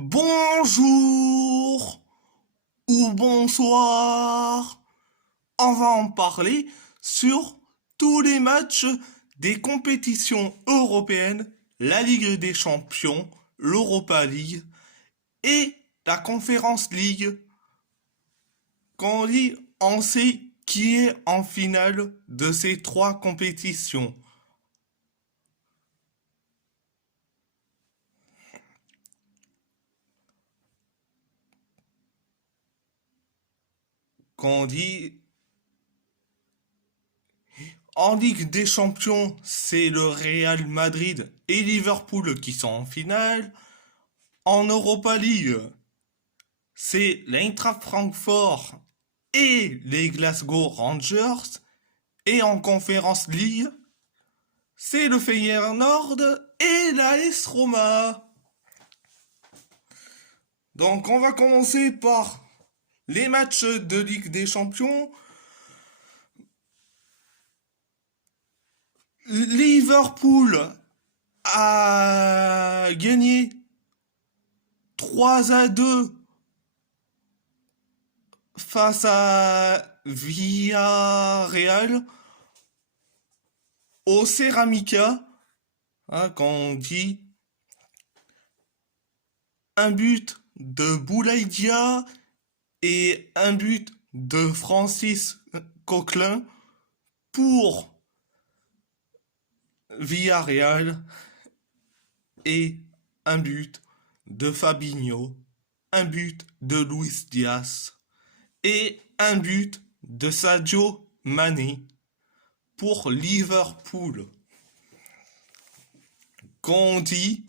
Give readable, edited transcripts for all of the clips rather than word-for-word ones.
Bonjour ou bonsoir. On va en parler sur tous les matchs des compétitions européennes, la Ligue des Champions, l'Europa League et la Conference League. Quand on dit, on sait qui est en finale de ces trois compétitions. Quand on dit en Ligue des Champions, c'est le Real Madrid et Liverpool qui sont en finale. En Europa League, c'est l'Eintracht Francfort et les Glasgow Rangers. Et en Conference League, c'est le Feyenoord et l'AS Roma. Donc on va commencer par les matchs de Ligue des Champions. Liverpool a gagné 3-2 face à Villarreal au Ceramica, hein, quand on dit un but de Boulaïdia et un but de Francis Coquelin pour Villarreal et un but de Fabinho, un but de Luis Diaz et un but de Sadio Mané pour Liverpool. Quand on dit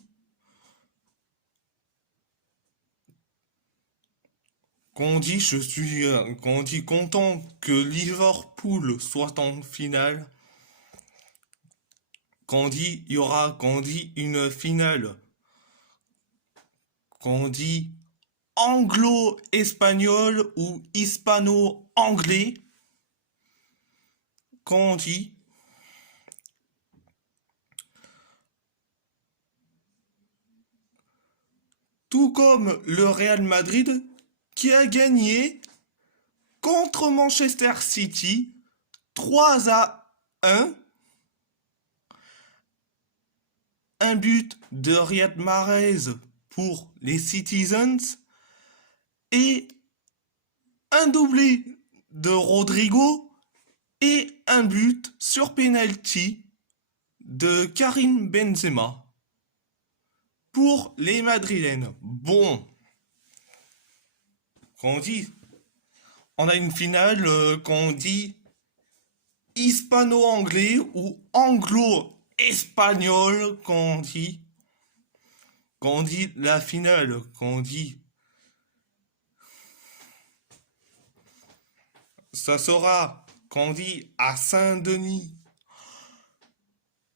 quand on dit content que Liverpool soit en finale, quand on dit une finale, quand on dit anglo-espagnol ou hispano-anglais, quand on dit tout comme le Real Madrid qui a gagné contre Manchester City 3-1, un but de Riyad Mahrez pour les Citizens et un doublé de Rodrigo et un but sur penalty de Karim Benzema pour les Madrilènes. Bon, quand on dit, on a une finale, quand on dit hispano-anglais ou anglo-espagnol, quand on dit la finale, quand on dit ça sera, quand on dit à Saint-Denis,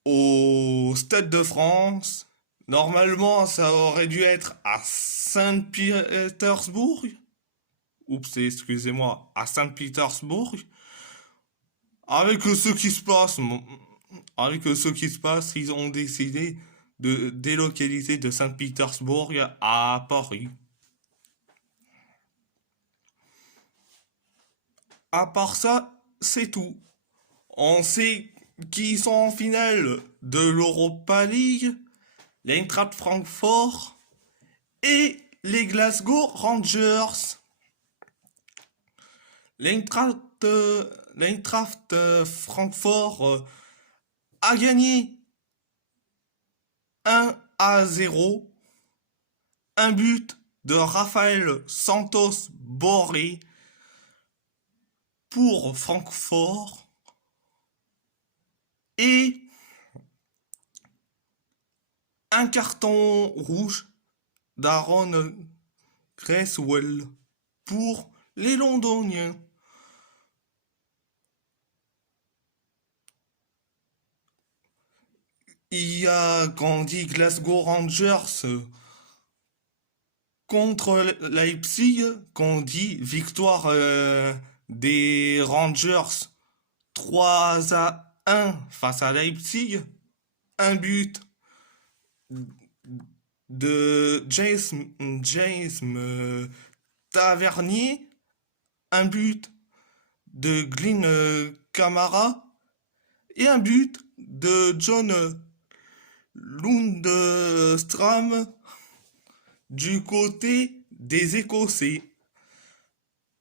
au Stade de France, normalement ça aurait dû être à Saint-Pétersbourg. Oups, excusez-moi, à Saint-Pétersbourg. Avec ce qui se passe, ils ont décidé de délocaliser de Saint-Pétersbourg à Paris. À part ça, c'est tout. On sait qui sont en finale de l'Europa League, l'Eintracht Francfort et les Glasgow Rangers. L'Eintracht Francfort a gagné 1-0, un but de Rafael Santos Borré pour Francfort et un carton rouge d'Aaron Cresswell pour les Londoniens. Il y a, quand on dit Glasgow Rangers contre Leipzig, quand on dit victoire des Rangers 3-1 face à Leipzig, un but de James Tavernier, un but de Glenn Kamara et un but de John Lundstram du côté des Écossais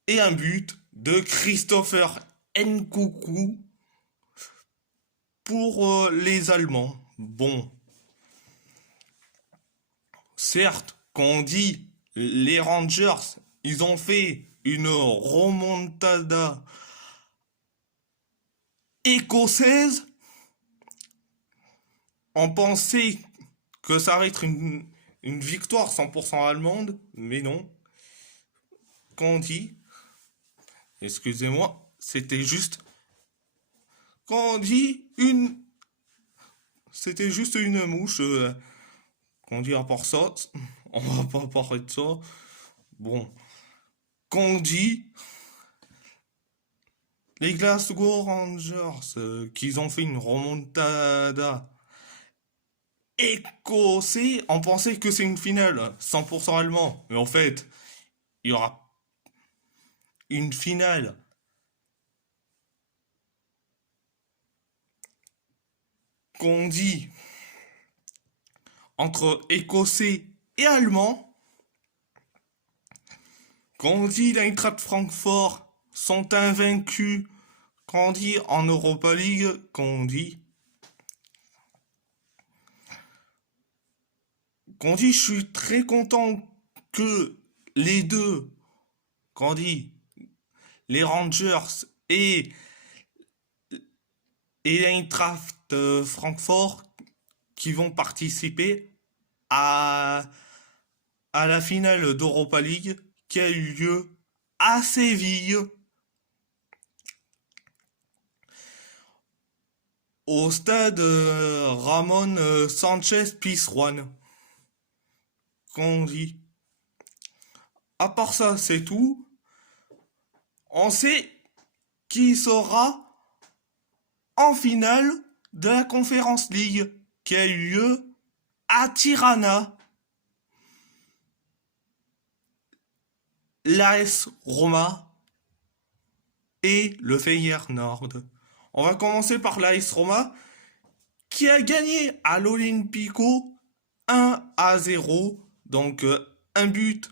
et un but de Christopher Nkunku pour les Allemands. Bon, certes, quand on dit les Rangers, ils ont fait une remontada écossaise, on pensait que ça allait être une victoire 100% allemande, mais non. Quand on dit, excusez-moi, c'était juste, quand on dit c'était juste une mouche. Quand on dit à part ça, on va pas parler de ça. Bon, quand on dit les Glasgow Rangers, qu'ils ont fait une remontada écossais, on pensait que c'est une finale 100% allemand. Mais en fait, il y aura une finale qu'on dit entre écossais et allemands. Quand on dit l'Eintracht Francfort sont invaincus, quand on dit en Europa League, quand on dit je suis très content que les deux, quand on dit les Rangers et l'Eintracht Francfort qui vont participer à, à la finale d'Europa League qui a eu lieu à Séville, au stade Ramon Sanchez Pizjuan. Qu'on dit. À part ça, c'est tout. On sait qui sera en finale de la Conference League qui a eu lieu à Tirana. L'AS Roma et le Feyenoord. On va commencer par l'AS Roma qui a gagné à l'Olympico 1-0. Donc un but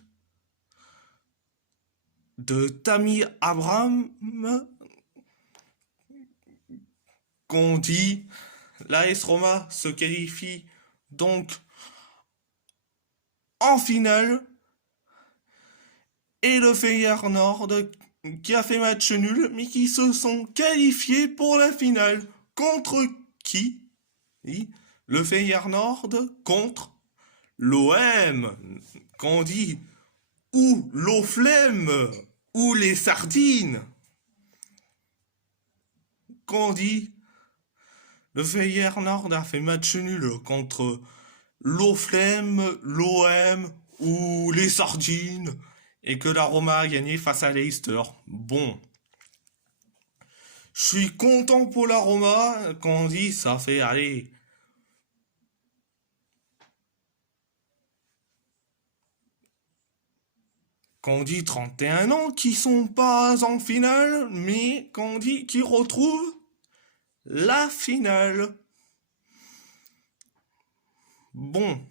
de Tammy Abraham, qu'on dit l'AS Roma se qualifie donc en finale et le Feyenoord qui a fait match nul mais qui se sont qualifiés pour la finale. Contre qui? Oui, le Feyenoord contre l'OM, qu'on dit, ou l'eau flemme, ou les sardines, qu'on dit, le Feyenoord a fait match nul contre l'eau flemme, l'OM, ou les sardines, et que la Roma a gagné face à Leicester. Bon. Je suis content pour la Roma, quand on dit, ça fait, allez, quand on dit 31 ans qui sont pas en finale, mais quand on dit qu'ils retrouvent la finale. Bon,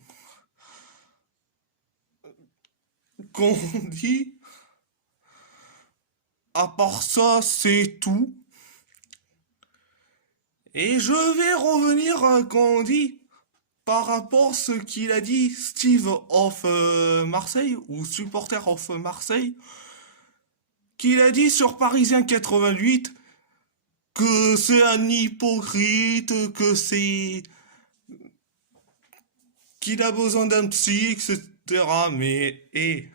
quand on dit, à part ça, c'est tout. Et je vais revenir quand on dit, par rapport à ce qu'il a dit Steve of Marseille, ou supporter of Marseille, qu'il a dit sur Parisien 88 que c'est un hypocrite, qu'il a besoin d'un psy, etc. Mais,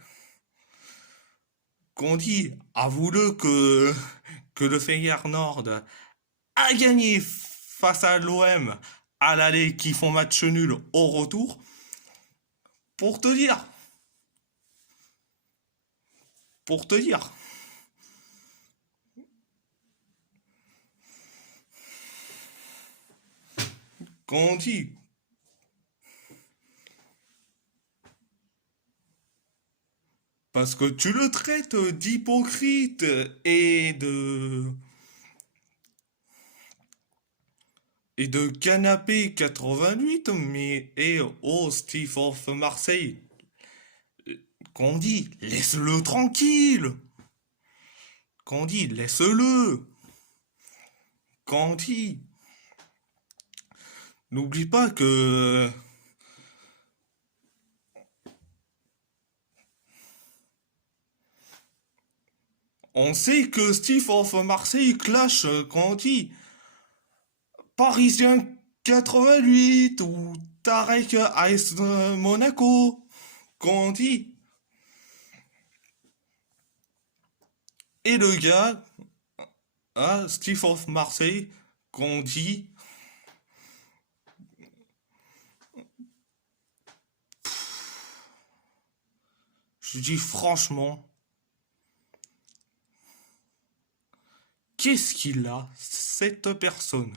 qu'on dit, avoue-le que le Feyenoord a gagné face à l'OM à l'aller qui font match nul au retour. Pour te dire. Pour te dire. Quand on dit Parce que tu le traites d'hypocrite et de canapé 88, mais oh Steve of Marseille, qu'on dit laisse-le tranquille, qu'on dit laisse-le, qu'on dit n'oublie pas que on sait que Steve of Marseille clash quand dit Parisien 88 ou Tarek AS Monaco, qu'on dit. Et le gars, Steve of Marseille, qu'on dit. Je dis franchement, qu'est-ce qu'il a, cette personne?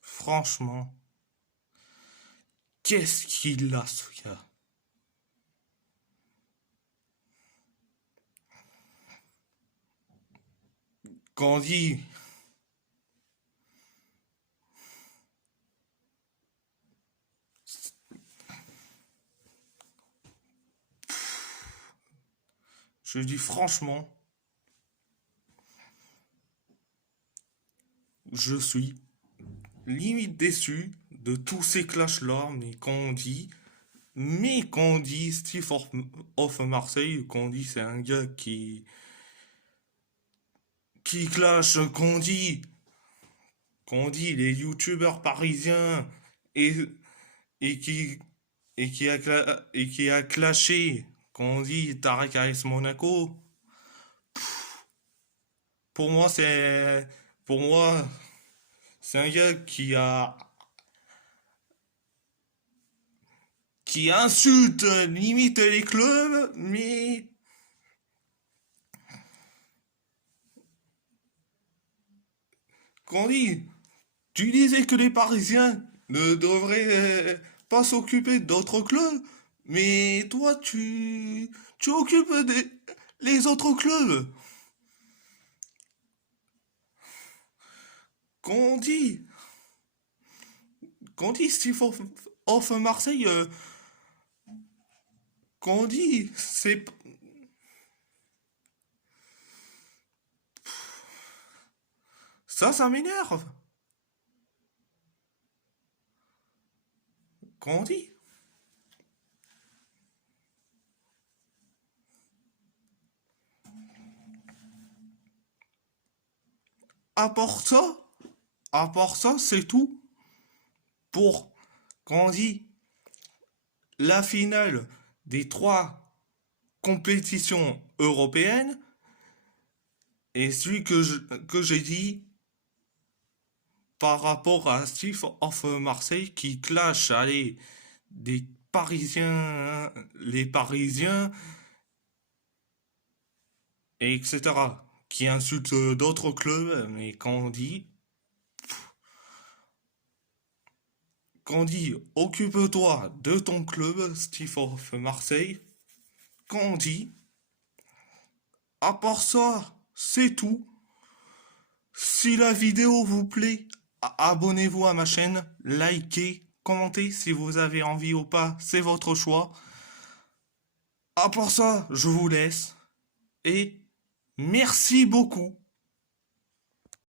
Franchement, qu'est-ce qu'il a, ce gars? Quand on dit, je dis franchement, je suis limite déçu de tous ces clashs-là, mais quand on dit Steve of Marseille, quand on dit c'est un gars qui clash, qu'on dit les youtubeurs parisiens et, et qui, et qui a clashé, qu'on dit Tarek AS Monaco, pour moi c'est, pour moi, c'est un gars qui insulte limite les clubs, mais qu'on dit, tu disais que les Parisiens ne devraient pas s'occuper d'autres clubs, mais toi tu occupes les autres clubs. Qu'on dit, qu'on dit Steve of Marseille, qu'on dit, ça m'énerve. Qu'on dit, apporte ça, apporte ça, c'est tout. Pour, qu'on dit, la finale des trois compétitions européennes, et celui que j'ai dit par rapport à Steve of Marseille qui clash, allez, des Parisiens, les Parisiens, et etc., qui insultent d'autres clubs, mais quand on dit occupe-toi de ton club, Steve of Marseille, quand on dit à part ça, c'est tout. Si la vidéo vous plaît, abonnez-vous à ma chaîne, likez, commentez si vous avez envie ou pas, c'est votre choix. À part ça, je vous laisse et merci beaucoup.